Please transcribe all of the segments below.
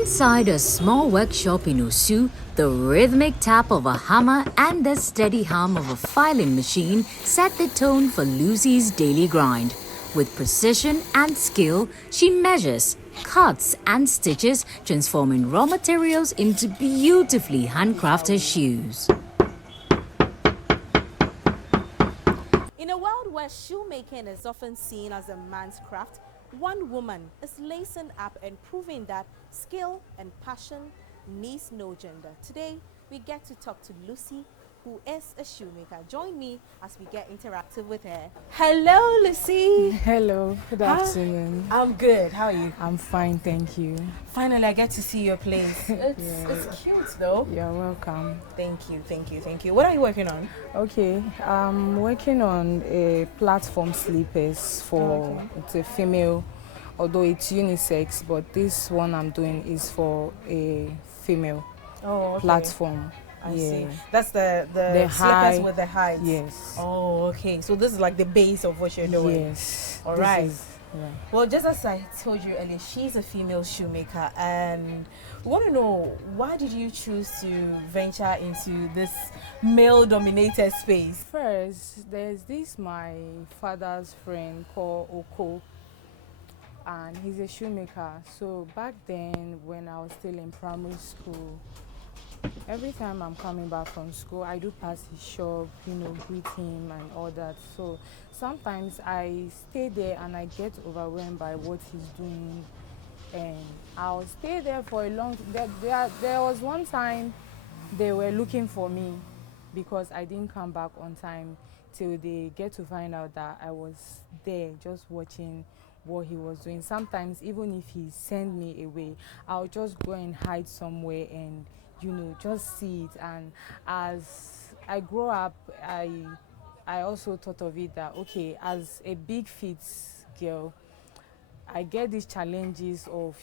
Inside a small workshop in Osu, the rhythmic tap of a hammer and the steady hum of a filing machine set the tone for Lucy's daily grind. With precision and skill, she measures, cuts and stitches, transforming raw materials into beautifully handcrafted shoes. In a world where shoemaking is often seen as a man's craft, one woman is lacing up and proving that skill and passion needs no gender. Today, we get to talk to Lucy, who is a shoemaker. Join me as we get interactive with her. Hello, Lucy. Hello, good afternoon. I'm good. How are you? I'm fine, thank you. Finally, I get to see your place. It's cute, though. You're welcome. Thank you, thank you, thank you. What are you working on? Okay, I'm working on a platform slippers for it's a female, although it's unisex, but this one I'm doing is for a female platform. I see. That's the slippers high, with the heights. Yes. Oh, okay. So this is like the base of what you're doing. Yes. All right. Yeah. Well, just as I told you earlier, she's a female shoemaker, and we want to know, why did you choose to venture into this male-dominated space? First, there's this my father's friend called Oko, and he's a shoemaker. So back then, when I was still in primary school, every time I'm coming back from school, I do pass his shop, greet him and all that. So sometimes I stay there and I get overwhelmed by what he's doing, and I'll stay there for a long time. There was one time they were looking for me because I didn't come back on time, till they get to find out that I was there just watching what he was doing. Sometimes even if he sent me away, I'll just go and hide somewhere and just see it. And as I grow up, I also thought of it that, okay, as a big feet girl, I get these challenges of,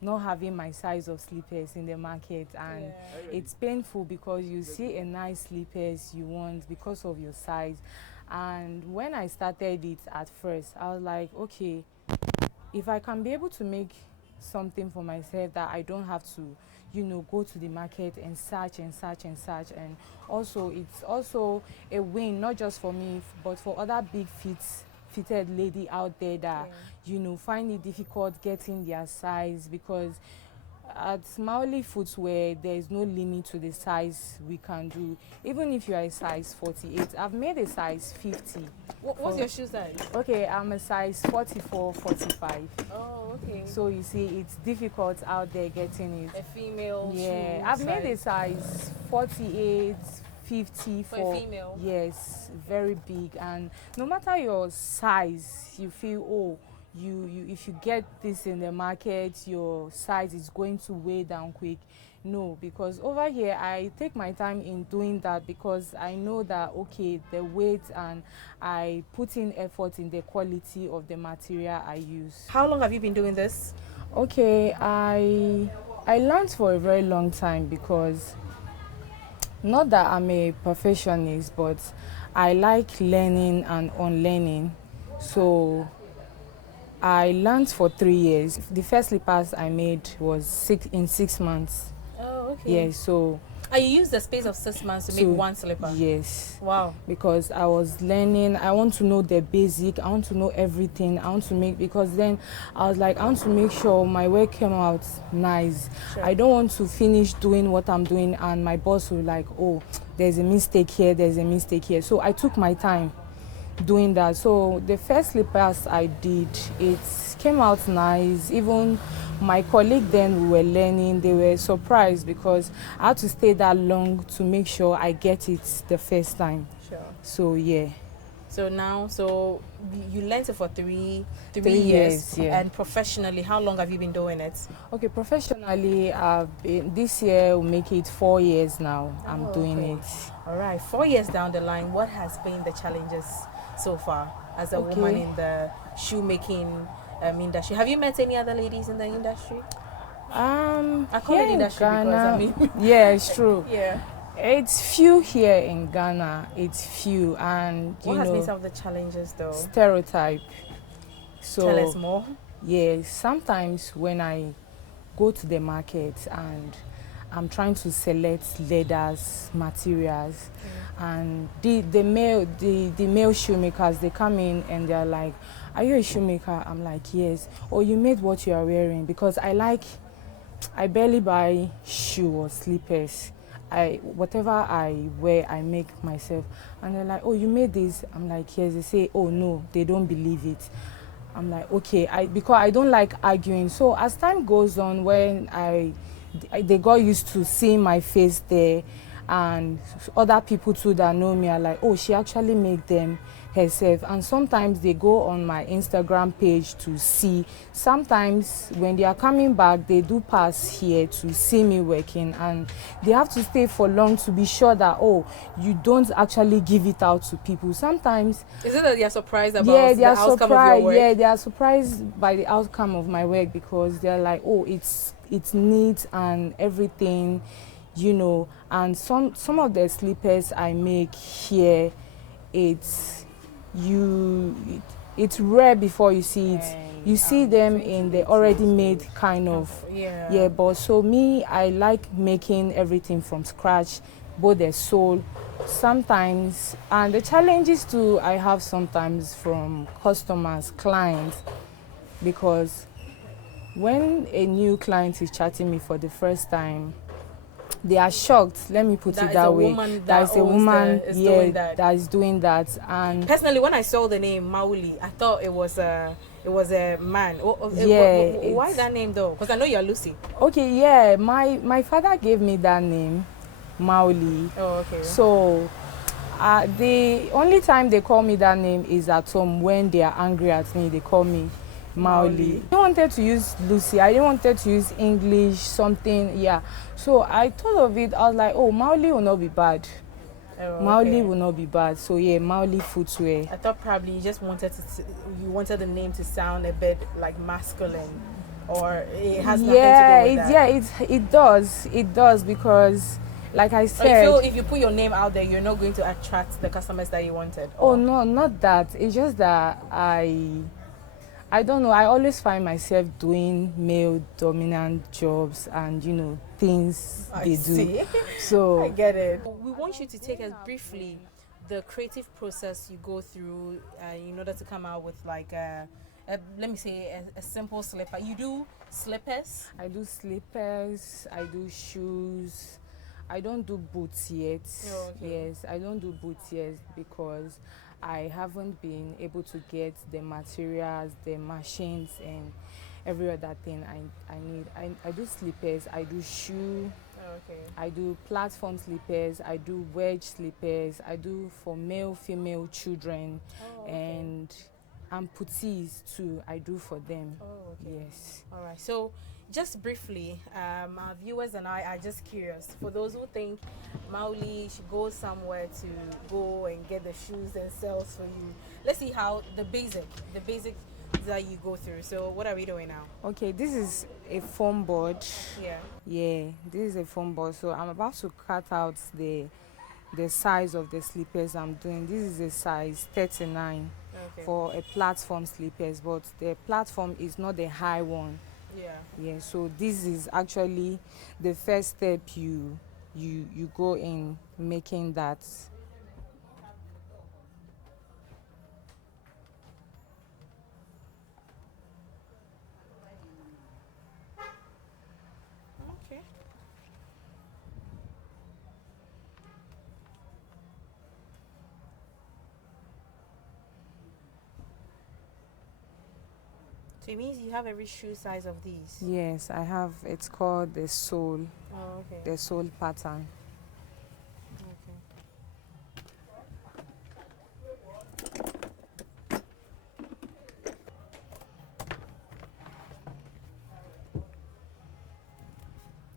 not having my size of slippers in the market, and it's painful because you see a nice slippers you want because of your size. And when I started it at first, I was like, okay, if I can be able to make something for myself that I don't have to go to the market and search, and also it's also a win, not just for me but for other big fitted lady out there that find it difficult getting their size, because at Maoli Footwear there is no limit to the size we can do. Even if you are a size 48, I've made a size 50. What's your shoe size? Okay, I'm a size 44, 45. Oh, okay. So you see, it's difficult out there getting it. A female shoe size. I've made a size 48, 50 for a female. Yes, very big. And no matter your size, you feel, oh, you if you get this in the market, your size is going to weigh down quick. No, because over here I take my time in doing that, because I know that, okay, the weight, and I put in effort in the quality of the material I use. How long have you been doing this? Okay, I learned for a very long time, because not that I'm a perfectionist, but I like learning and unlearning. So I learned for 3 years. The first slippers I made was in 6 months. Oh, okay. Yeah, so. And you used the space of 6 months to make one slipper? Yes. Wow. Because I was learning. I want to know the basic. I want to know everything. I want to make, because then I was like, I want to make sure my work came out nice. Sure. I don't want to finish doing what I'm doing and my boss will like, oh, there's a mistake here, there's a mistake here. So I took my time doing that. So the first slippers I did, it came out nice. Even my colleague then, we were learning, they were surprised because I had to stay that long to make sure I get it the first time. Sure. So yeah. So now, you learned it for three years, yeah. And professionally, how long have you been doing it? Okay, professionally, this year will make it 4 years now. I'm doing it. All right, 4 years down the line, what has been the challenges so far as a woman in the shoemaking industry? Have you met any other ladies in the industry? I call it industry Ghana, because yeah, it's true. Yeah. It's few here in Ghana. It's few, and what has been some of the challenges though? Stereotype. So tell us more. Yeah, sometimes when I go to the market and I'm trying to select leathers, materials, and the male shoemakers, they come in and they're like, "Are you a shoemaker?" I'm like, "Yes." "Oh, you made what you are wearing?" Because I barely buy shoe or slippers. Whatever I wear, I make myself. And they're like, "Oh, you made this?" I'm like, "Yes." They say, "Oh no," they don't believe it. I'm like, okay, because I don't like arguing. So as time goes on, when they got used to seeing my face there, and other people too that know me are like, "Oh, she actually made them herself." And sometimes they go on my Instagram page to see. Sometimes when they are coming back, they do pass here to see me working, and they have to stay for long to be sure that, oh, you don't actually give it out to people. Sometimes is it that they are surprised about the outcome of your work? Yeah, they are surprised by the outcome of my work, because they're like, "Oh, it's neat and everything, you know." And some of the slippers I make here, it's rare before you see it. You see them in the already made kind of, yeah. But so me, I like making everything from scratch, both the sole, sometimes, and the challenges too I have sometimes from customers, clients, because when a new client is chatting me for the first time, they are shocked. Let me put it that way. That is a woman, that is doing that. And personally, when I saw the name Mauli, I thought it was a man. Why that name though? Because I know you're Lucy. Okay, yeah. My father gave me that name, Mauli. Oh, okay. So the only time they call me that name is at home when they are angry at me. They call me Mauli. I wanted to use Lucy. I didn't wanted to use English, something, yeah. So I thought of it. I was like, oh, Mauli will not be bad. Oh, okay. Mauli will not be bad. So yeah, Mauli footwear. I thought probably you just wanted the name to sound a bit like masculine, or it has nothing to do with that. It does, because like I said, so if you put your name out there, you're not going to attract the customers that you wanted. Oh no, not that. It's just that I don't know. I always find myself doing male dominant jobs and, you know, things they do. So I get it. We want you to take us briefly the creative process you go through in order to come out with like let me say a simple slipper. You do slippers? I do slippers. I do shoes. I don't do boots yet. Oh, okay. Yes, I don't do boots yet because I haven't been able to get the materials, the machines, and every other thing I need. I do slippers, I do shoe, okay. I do platform slippers, I do wedge slippers, I do for male, female children, and amputees too, I do for them. Oh, okay. Yes. All right. So just briefly, our viewers and I are just curious. For those who think Mauli should go somewhere to go and get the shoes themselves for you, let's see how the basic that you go through. So what are we doing now? Okay, this is a foam board. Yeah. Yeah, this is a foam board. So I'm about to cut out the size of the slippers I'm doing. This is a size 39 for a platform slippers, but the platform is not the high one. Yeah, so this is actually the first step you go in making that. Okay. So it means you have every shoe size of these? Yes, I have. It's called the sole. Oh, okay. The sole pattern. Okay.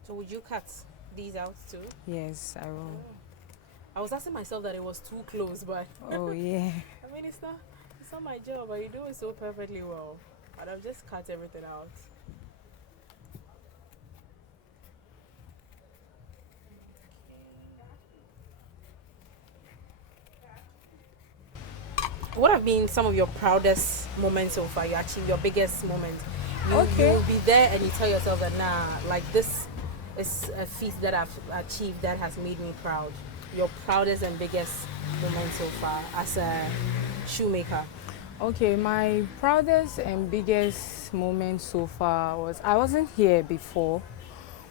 So would you cut these out too? Yes, I will. I was asking myself that it was too close, but oh yeah. I mean, it's not my job, but you do it so perfectly well. But I've just cut everything out. What have been some of your proudest moments so far? Your biggest moments? Okay. You'll be there and you tell yourself that, nah, like this is a feat that I've achieved that has made me proud. Your proudest and biggest moment so far as a shoemaker. Okay, my proudest and biggest moment so far was I wasn't here before,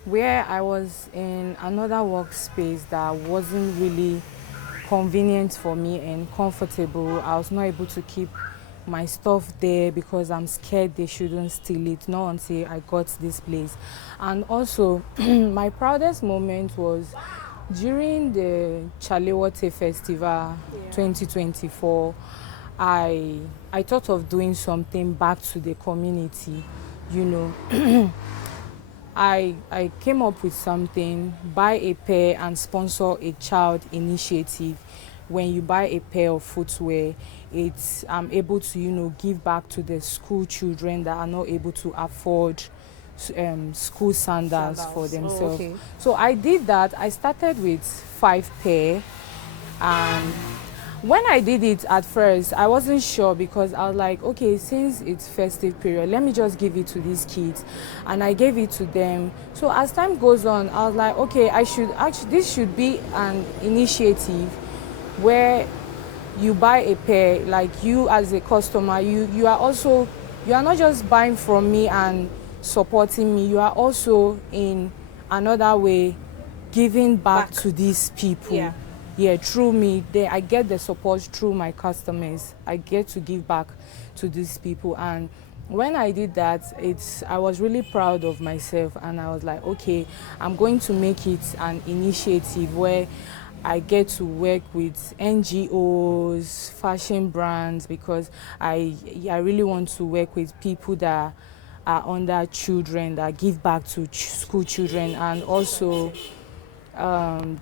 where I was in another workspace that wasn't really convenient for me and comfortable. I was not able to keep my stuff there because I'm scared they shouldn't steal it, not until I got this place. And also, my proudest moment was during the Chalewote Festival 2024. I thought of doing something back to the community, you know. I came up with something, buy a pair and sponsor a child initiative. When you buy a pair of footwear, it's able to, you know, give back to the school children that are not able to afford school sandals for themselves. Oh, okay. So I did that. I started with 5 pair, and when I did it at first, I wasn't sure because I was like, okay, since it's festive period, let me just give it to these kids. And I gave it to them. So as time goes on, I was like, okay, this should be an initiative where you buy a pair, like you as a customer, you are not just buying from me and supporting me, you are also in another way giving back to these people. Yeah, through me, I get the support through my customers. I get to give back to these people. And when I did that, I was really proud of myself, and I was like, okay, I'm going to make it an initiative where I get to work with NGOs, fashion brands, because I really want to work with people that are under children, that give back to school children, and also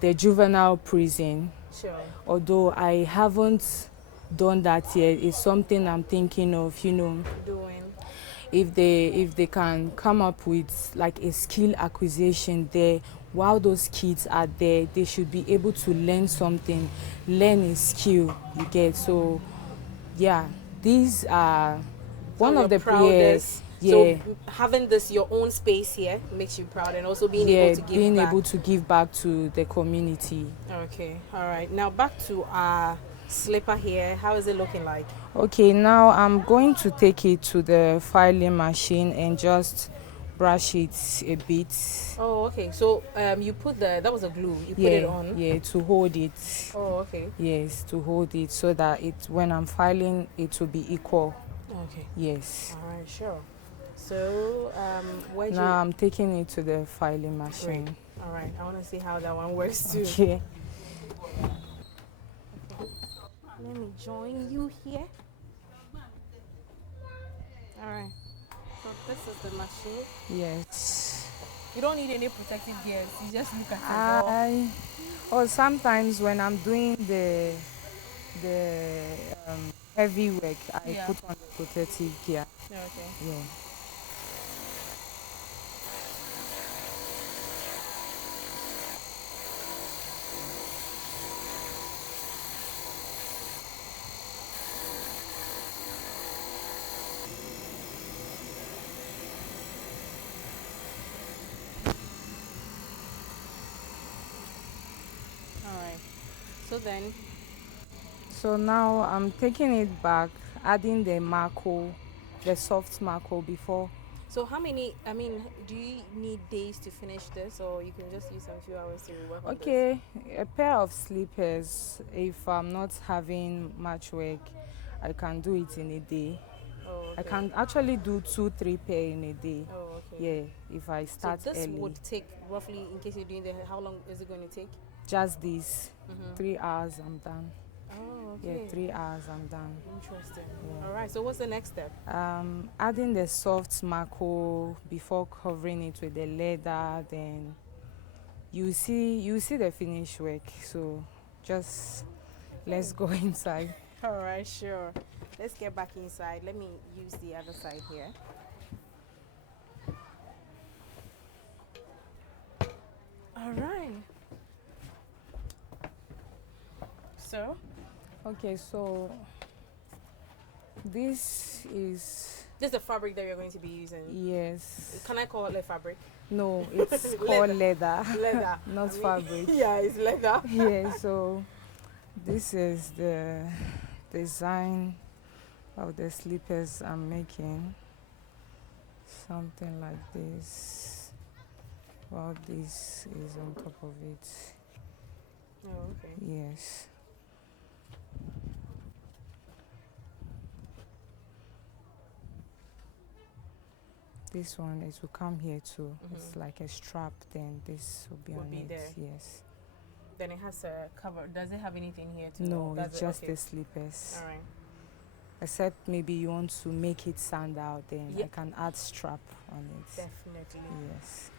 the juvenile prison. Sure. Although I haven't done that yet, it's something I'm thinking of, you know, Doing. if they can come up with like a skill acquisition there while those kids are there, they should be able to learn something, learn a skill, you get. So yeah, these are one of the proudest. yeah. So having this your own space here makes you proud, and also being able to give back. Able to give back to the community. Okay, all right. Now back to our slipper here. How is it looking like? Okay, now I'm going to take it to the filing machine and just brush it a bit. Oh, okay. So you put that was a glue. You put it on. Yeah, to hold it. Oh, okay. Yes, to hold it so that when I'm filing, it will be equal. Okay. Yes. All right, sure. So now I'm taking it to the filing machine. Great. All right. I want to see how that one works too. Okay. Let me join you here. All right. So this is the machine. Yes. You don't need any protective gears. You just look at it. Or sometimes when I'm doing the heavy work, I put on the protective gear. Okay. Yeah. So now I'm taking it back, adding the marco, the soft marco before. So how many, do you need days to finish this, or you can just use a few hours to work on this? Okay, a pair of slippers, if I'm not having much work, I can do it in a day. Oh, okay. I can actually do 2-3 pair in a day. Oh, okay. Yeah, if I start so this early. would take roughly, in case you're doing how long is it going to take? Just this, 3 hours, I'm done. Oh, okay. Yeah, 3 hours, I'm done. Interesting. Yeah. All right, so what's the next step? Adding the soft marco before covering it with the leather, then you see the finished work. So just let's go inside. All right, sure. Let's get back inside. Let me use the other side here. All right. So? Okay, so this is Just the fabric that you're going to be using. Yes. Can I call it fabric? No, it's called leather. Leather. Not fabric. Yeah, it's leather. Yeah, so this is the design of the slippers I'm making. Something like this. Well, this is on top of it. Oh, okay. Yes. This one is will come here too. It's like a strap, then this will be on it. There. Yes. Then it has a cover. Does it have anything here too? No, Does it's it? just Okay. the slippers. All right. Except maybe you want to make it stand out, then Yeah. I can add strap on it. Definitely. Yes.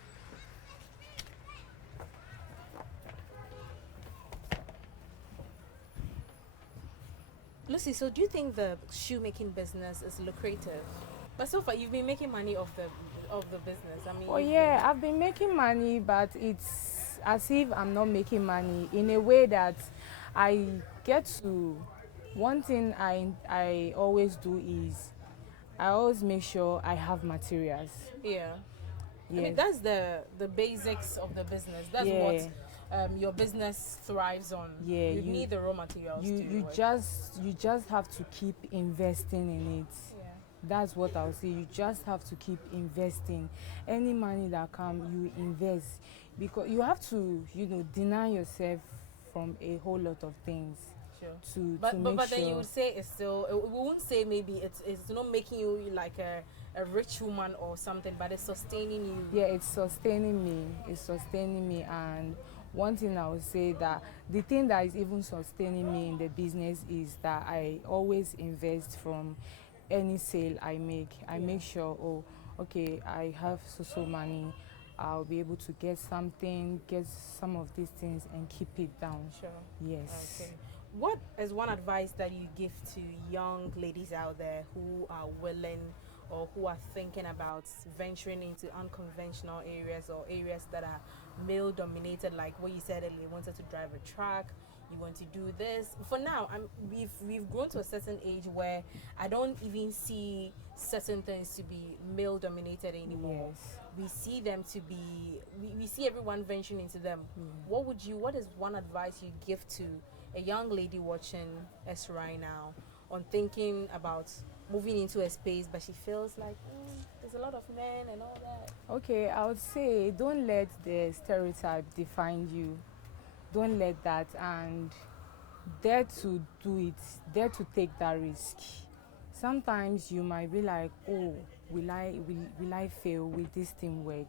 Lucy, so do you think the shoemaking business is lucrative? But so far, you've been making money off the business. I mean. Oh yeah, I've been making money, but it's as if I'm not making money in a way that I get to. One thing I always do is I always make sure I have materials. Yeah. Yes. I mean, that's the basics of the business. That's Yeah. what your business thrives on. Yeah, you you- need the raw materials to You work. just have to keep investing in it. Yeah. That's what I'll say. You just have to keep investing. Any money that comes, you invest, because you have to, deny yourself from a whole lot of things Sure. to But make then sure. you would say it's still. We won't say maybe it's not making you like a rich woman or something, but it's sustaining you. Yeah, it's sustaining me. It's sustaining me, and one thing I would say that the thing that is even sustaining me in the business is that I always invest from any sale I make. I make sure, oh, okay, I have so money. I'll be able to get some of these things and keep it down. Sure. Yes. Okay. What is one advice that you give to young ladies out there who are willing or who are thinking about venturing into unconventional areas or areas that are male dominated, like what you said earlier, you wanted to drive a truck, you want to do this. For now, we've grown to a certain age where I don't even see certain things to be male dominated anymore. Yes. We see them to be we see everyone venturing into them. What is one advice you give to a young lady watching SHAI now on thinking about moving into a space, but she feels like there's a lot of men and all that? Okay, I would say don't let the stereotype define you. Don't let that, and dare to do it, dare to take that risk. Sometimes you might be like, oh, will I fail? Will this thing work?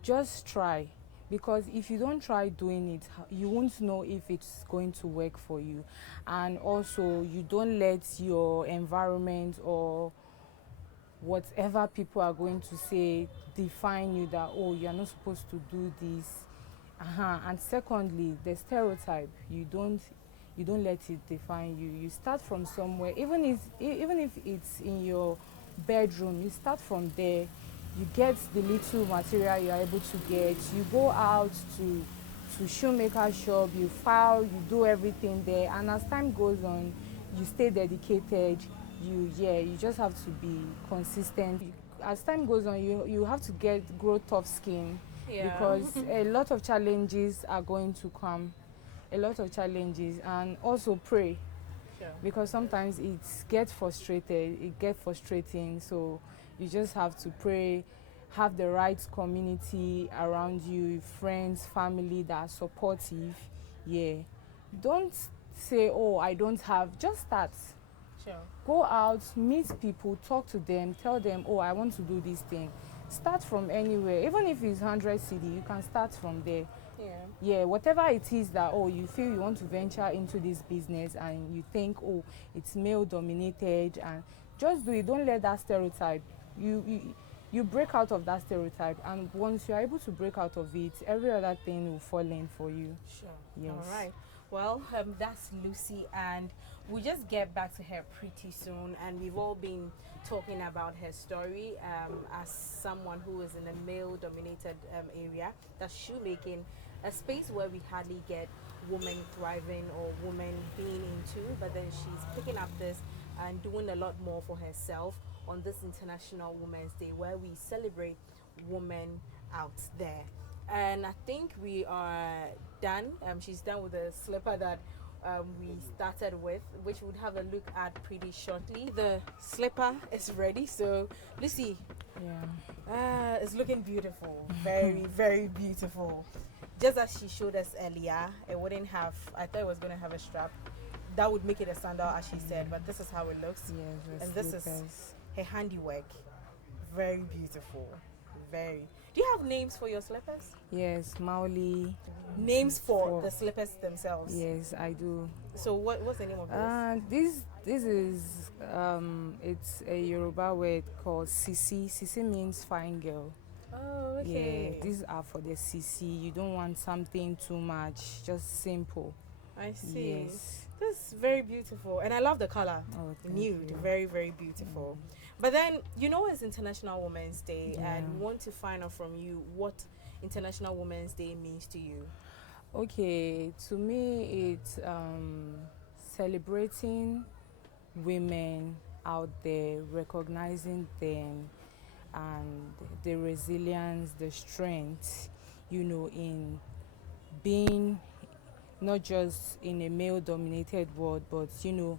Just try, because if you don't try doing it, you won't know if it's going to work for you. And also, you don't let your environment or whatever people are going to say define you, that oh, you're not supposed to do this. And secondly, the stereotype, you don't let it define you. You start from somewhere, even if it's in your bedroom. You start from there. You get the little material you are able to get. You go out to shoemaker shop, you file, you do everything there, and as time goes on, you stay dedicated. You just have to be consistent. As time goes on, you have to grow tough skin. Yeah. Because a lot of challenges are going to come, and also pray. Sure. Because sometimes it gets frustrating, so you just have to pray, have the right community around you, friends, family that are supportive. Yeah, don't say, oh, I don't have. Just start. Sure. Go out, meet people, talk to them, tell them, oh, I want to do this thing. Start from anywhere. Even if it's 100 CD, you can start from there. Yeah, whatever it is that, oh, you feel you want to venture into this business and you think, oh, it's male dominated, and just do it. Don't let that stereotype. You break out of that stereotype, and once you're able to break out of it, every other thing will fall in for you. Sure. Yes. All right. Well, that's Lucy, and we'll just get back to her pretty soon. And we've all been talking about her story as someone who is in a male-dominated area, that's shoemaking, a space where we hardly get women thriving or women being into, but then she's picking up this and doing a lot more for herself. on this International Women's Day, where we celebrate women out there. And I think we are done. She's done with the slipper that we started with, which we'll have a look at pretty shortly. The slipper is ready, so Lucy, it's looking beautiful, very, very beautiful. Just as she showed us earlier, it wouldn't have, I thought it was going to have a strap. That would make it a sandal, as she said, but this is how it looks. Yes, and this is her handiwork. Very beautiful. Very. Do you have names for your slippers? Yes, Maoli. Names for the slippers themselves? Yes, I do. So what's the name of this? This is it's a Yoruba word called Sisi. Sisi means fine girl. Oh, okay. Yeah, these are for the Sisi. You don't want something too much, just simple. I see. Yes. This is very beautiful, and I love the color. Oh, nude, very, very beautiful. But then, you know, it's International Women's Day, and we want to find out from you what International Women's Day means to you. Okay, to me, it's celebrating women out there, recognizing them, and the resilience, the strength, you know, in being not just in a male-dominated world, but, you know,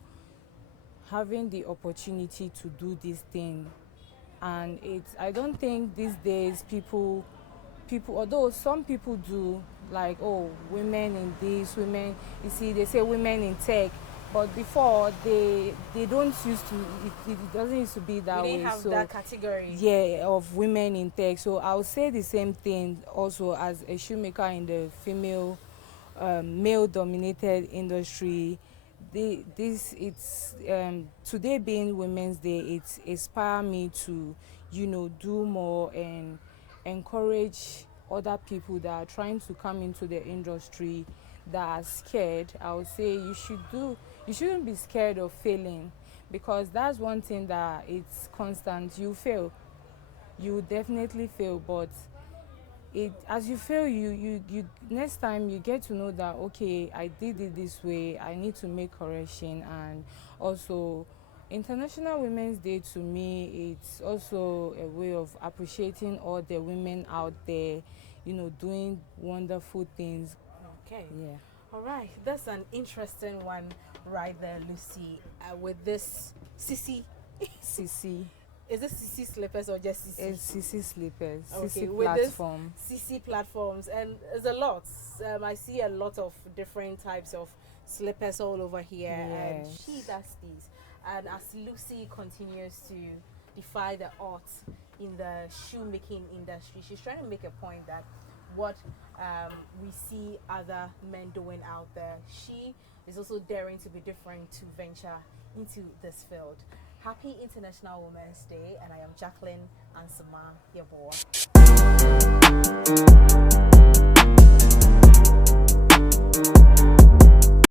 having the opportunity to do this thing. And I don't think these days people, although some people do, like, oh, women in this, women, you see, they say women in tech, but before they don't used to, it doesn't used to be that way. We didn't have that category. Yeah, of women in tech. So I would say the same thing also as a shoemaker in the female, male-dominated industry. Today being Women's Day, it's inspired me to, you know, do more and encourage other people that are trying to come into the industry that are scared. I would say you shouldn't be scared of failing, because that's one thing that it's constant. You fail, you definitely fail, but as you fail, you next time you get to know that, okay, I did it this way, I need to make correction. And also, International Women's Day, to me, it's also a way of appreciating all the women out there, you know, doing wonderful things. Okay. Yeah. All right, that's an interesting one right there, Lucy, with this Sisi. Sisi. Is it Sisi slippers or just Sisi? It's Sisi slippers, okay, Sisi with platform. This Sisi platforms, and there's a lot. I see a lot of different types of slippers all over here, and she does these. And as Lucy continues to defy the odds in the shoemaking industry, she's trying to make a point that what we see other men doing out there, she is also daring to be different, to venture into this field. Happy International Women's Day, and I am Jacqueline Ansama Yeboah.